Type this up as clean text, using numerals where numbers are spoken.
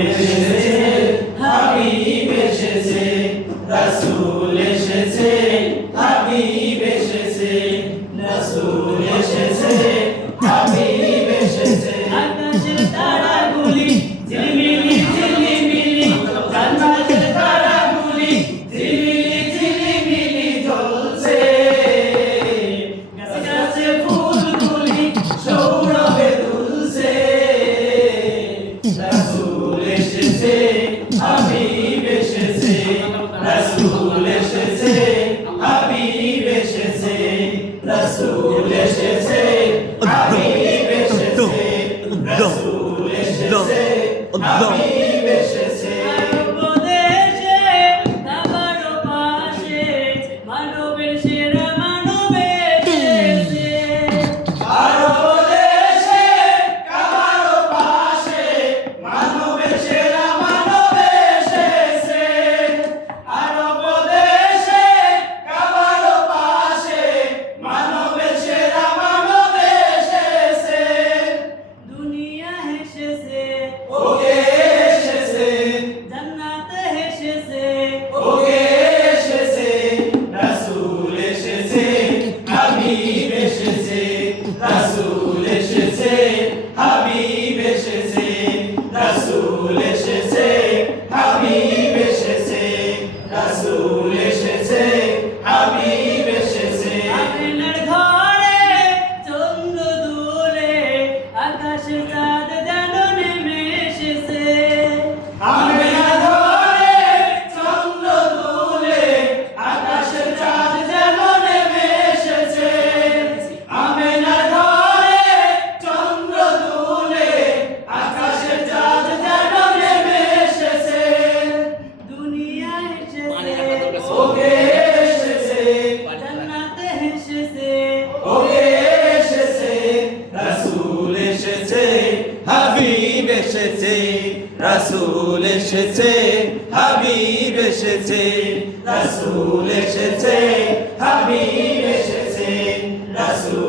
এসেছে হাবিব এসেছে রাসূল এসেছে হাবিব এসেছে রাসূল এসেছে হাবিব এসেছে আকাশের তারাগুলি ঝিলিমিলি ঝিলিমিলি জান্নাতের তারাগুলি ঝিলিমিলি ঝিলিমিলি জ্বলছে গাছে গাছে ফুলগুলি সৌরভে দুলছে রাসূল এসেছে হাবিব এসেছে রাসূল এসেছে হাবিব এসেছে রাসূল এসেছে হাবিব এসেছে রাসূল এসেছে হাবিব এসেছে উপদেশে কাবার পাশে মানবের সেরা মানব এসেছে আরব দেশে কাবার পাশে মানবের সেরা মানব এসেছে আরব দেশে কাবার পাশে মানবের সেরা মানব এসেছে দুনিয়া হেসেছে ওকে এসেছে জান্নাতে হেসেছে ওকে এসেছে রাসূল এসেছে হাবিব এসেছে রাসূল এসেছে হাবিব এসেছে রাসূল এসেছে হাবিব এসেছে রাসূল এসেছে হাবিব এসেছে আমিনার ঘরে চন্দ্র দুলে আকাশে চাঁদ যেন নেমে এসেছে আমিনা ধরে চন্দ্র দুলে আকাশের চাঁদ যেন নেমে এসেছে আমিনা ধরে চন্দ্র দুলে আকাশের চাঁদ যেন নেমে এসেছে দুনিয়া হেসেছে ওকে এসেছে জান্নাতে হেসেছে ওকে এসেছে রাসূল এসেছে হাবিব এসেছে রাসূল এসেছে হাবিব এসেছে রাসূল এসেছে হাবিব এসেছে রাসূল